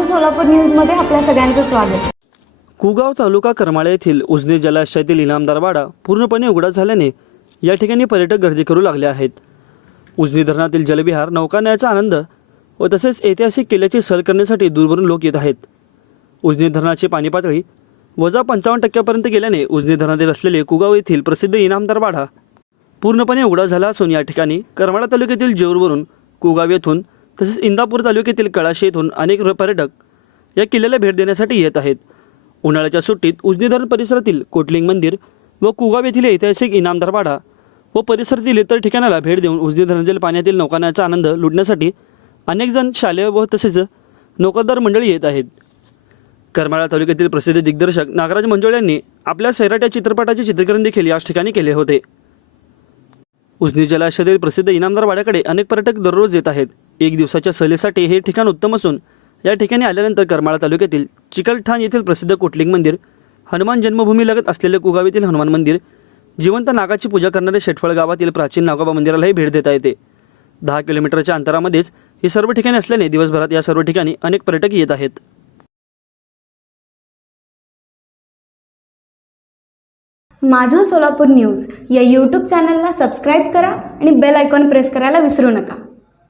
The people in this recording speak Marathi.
माझं सोलापूर न्यूजमध्ये आपल्या सगळ्यांचं स्वागत। कुगाव तालुका करमाळे येथील उजनी जलाशयातील इनामदार वाडा पूर्णपणे उघडा झाल्याने या ठिकाणी पर्यटक गर्दी करू लागले आहेत। उजनी धरणातील जलविहार नौकानयनाचा आनंद व तसेच ऐतिहासिक किल्ल्याची सहल करण्यासाठी दूरवरून लोक येत आहेत। उजनी धरणाची पाणी पातळी -55% गेल्याने उजनी धरणातील असलेले कुगाव येथील प्रसिद्ध इनामदार वाडा पूर्णपणे उघडा झाला असून या ठिकाणी करमाळा तालुक्यातील जेऊरवरून कुगाव येथून तसेच इंदापूर तालुक्यातील कळाशी येथून अनेक पर्यटक या किल्ल्याला भेट देण्यासाठी येत आहेत। उन्हाळ्याच्या सुट्टीत उजनी धरण परिसरातील कोटलिंग मंदिर व कुगाव येथील ऐतिहासिक इनामदार वाडा व परिसरातील इतर ठिकाणाला भेट देऊन उजनी धरणातील पाण्यातील नौकानयनाचा आनंद लुटण्यासाठी अनेक जण शालेय व तसेच नौकादार मंडळी येत आहेत। करमाळा तालुक्यातील प्रसिद्ध दिग्दर्शक नागराज मंजुळे यांनी आपल्या सैराट चित्रपटाचे चित्रीकरण देखील याच ठिकाणी केले होते। उजनी जलाशयातील प्रसिद्ध इनामदार वाड्याकडे अनेक पर्यटक दररोज येत आहेत। एक दिवसाच्या सहलीसाठी हे ठिकाण उत्तम असून या ठिकाणी आल्यानंतर करमाळा तालुक्यातील चिकलठाण येथील प्रसिद्ध कोटलिंग मंदिर, हनुमान जन्मभूमी लगत असलेले कुगाव येथील हनुमान मंदिर, जिवंत नागाची पूजा करणारे शेटफळ गावातील प्राचीन नागोबा मंदिरालाही भेट देता येते। 10 किलोमीटरच्या अंतरामध्येच ही सर्व ठिकाणे असल्याने दिवसभरात या सर्व ठिकाणी अनेक पर्यटक येत आहेत। माझं सोलापूर न्यूज या यूट्यूब चॅनलला सबस्क्राईब करा आणि बेल आयकॉन प्रेस करायला विसरू नका।